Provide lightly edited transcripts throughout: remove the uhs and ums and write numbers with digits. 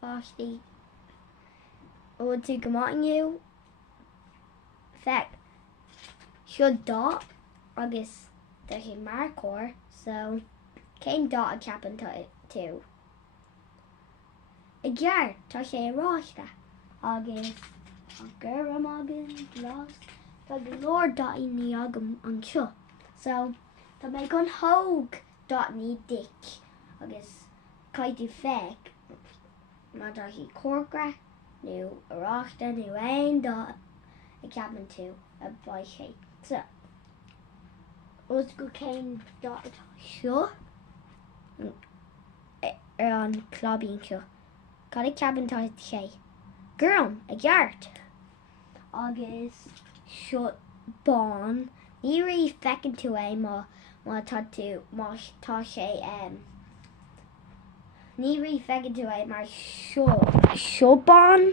fáistí ó tú go máinniu fe seo dá agus tá sé mar cór so céim dá a ceapan tú. I gceart tá sé ráiste agus gcuireadh agus glas tá go leor daoine agam an seo. So tá mé gon thóg daoine dic agus caiidú feic má tá hí córa nó aráachta nó aon dá a ceapan tú a bhaid sé. So os go céim dá atá seo ar an chlabíonn seo. Cad a ceapan tá sé. Gurm a gceart agus seo bán ní ri fecinn tú é má tá sé ní ri fecinn tú é mar seo bán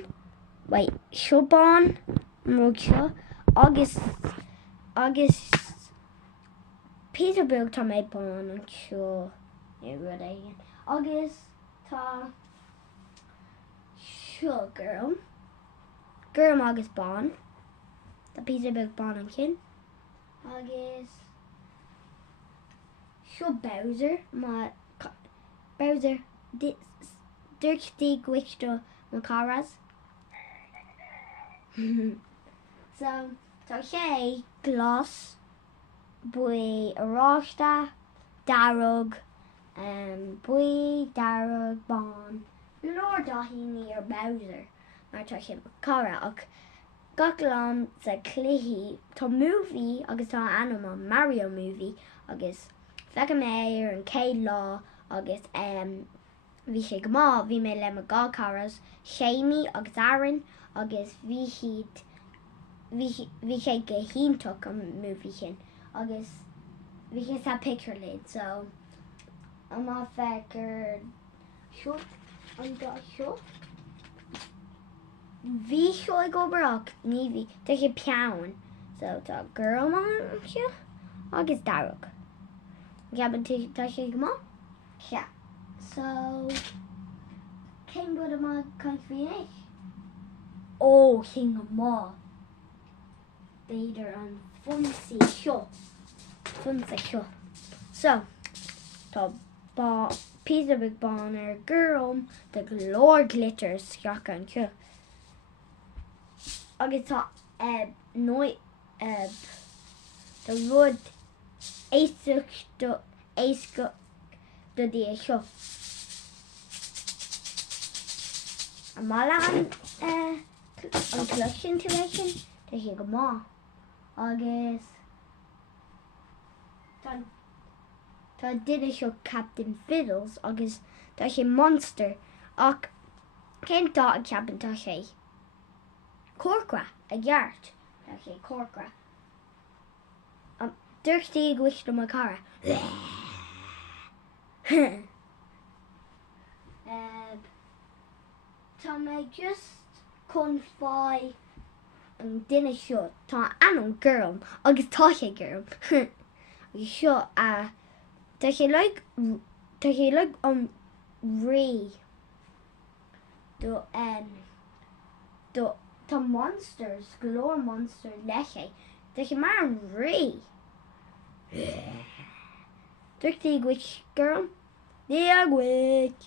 seo bán rug seo agus Peterborough tá méid bán an seo ní rud éigin agus tá seo gurm agus bán tá Peterborough bán an cin agus seo Bowser má Bowser dúirtí ghuiiste na caras. So tá sé glas buí aráiste darug buí darug bán leor daoine ar Bowser mar tá sé cara ach gach lán sa cluichí tá movie agus tá anam an Mario movie agus fecha mé ar an céad lá agus bhí sé go má bhí mé le a gá caras Séimi agus Aaron agus bhí sé go híntaach an movie sin agus bhí sé sa picture lid so an má feicir seo an dá seo bhí seo ag obair ní bhí tá sé peann so tá gurm an seo agus darug. Ceapan tá sé go má? Yeah. So céim bud amá chuin ó chin go má beidir an funsaí seo so tá Peterborough bán ar gurm de glór glitter sceach an seo agus tá tá rud éasca do dí seo. Mála an clusin tú é sin tá sé go má agus tá duine seo Captain Fiddles agus tá sé monster ach cén dá a ceapan tá sé córa a gceart tá sé córa dúirtí ghuiiste má cara tá mé just chun fáid an duine seo tá an gurm agus tá sé gurm agus seo tá sé le an rí do tá monsters glór monster leis é tá sé mar an rí dúirtí ghuiich gurm ní a ghuiich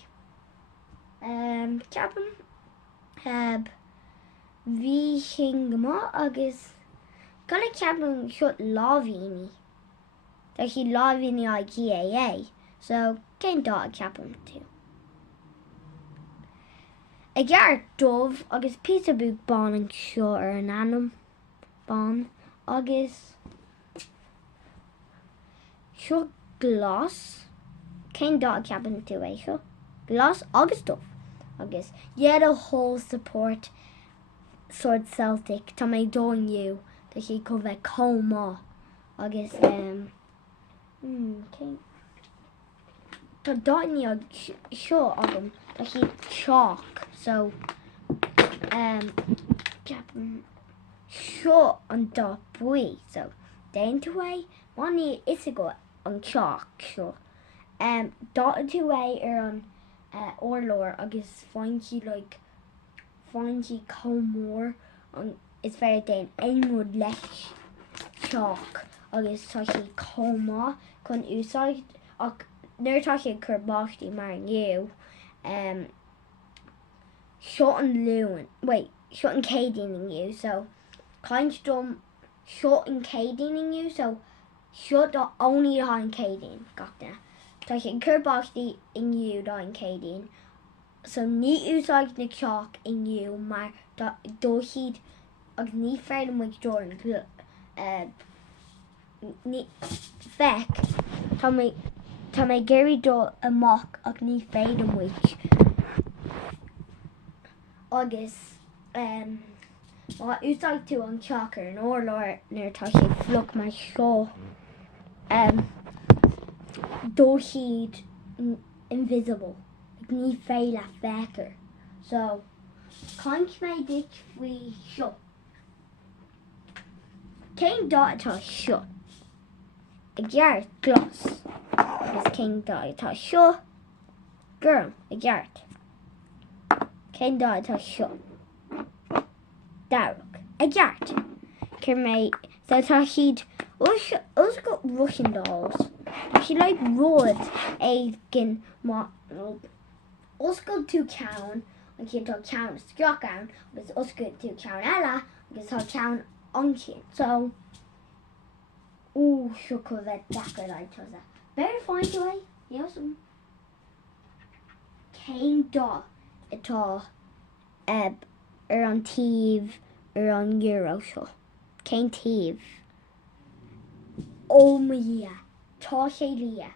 ceapan bhí sin go má agus gala ceapan seo lámhíní tá sí lámhíní IKEA so cén dá a ceapan tú. I gceart dómh agus Peterborough bán an seo ar an anam bán agus seo glas cén dá a ceapan tú é seo glas agus dómh agus iad a whole support sword Celtic tá mé dóinniu tá sé go bheith comá agus tá daoine seo agam tá sí chalk so ceapan seo an dá buí so déan tú é máí is go an chalk seo dá tú é ar an orlór agus fáintí comór an is fear déin éonrúd leis teach agus tá sé comá chun úsáid ach nuair tá sé churbáchtí mar nniu seo an luúin seo an cédaoin inniu so caint dom seo an cédaoin inniu so seo dá óní dá an cédaoin gachna tá sé churbáchtí inniu dá an cédaoin so ní úsáid na teach inniu mar dóisiad agus ní fearr muid Jordan feic tá mé géirí dó amach ach ní féidir muid agus má úsáid tú an teachar an orlór nuair tá sé fluch mar seo dóisiad invisible ní féile feicir so caint mé dit faoi seo cén dá atá seo ag gheart glas agus cén dá atá seo gurm ag gheart cén dá atá seo darug ag gheart cur mé so tá siad os go Russian dolls she like road gin má oscail tú ceann an cin tá ceann sceach ann agus oscail tú ceann eile agus tá ceann ancin so seo go bheith dachar leid tusa bear fáint away yes cén dá atá ar an taobh ar an euro seo cén taobh mia tá sé lia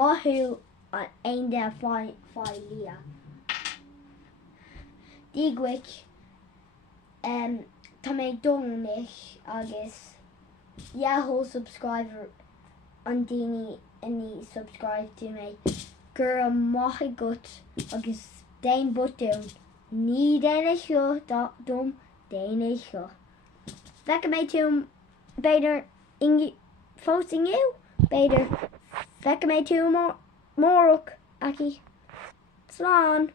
maithú an aon de fáil lia dígwic tá mé dónis agus hó subscriber an daoine iní subscribe to mé gur an maithe gut agus déan butún ní déine seo dom déine seo fecha mé tú beidir fós inniu beidir fecha mé tú mórach aici slán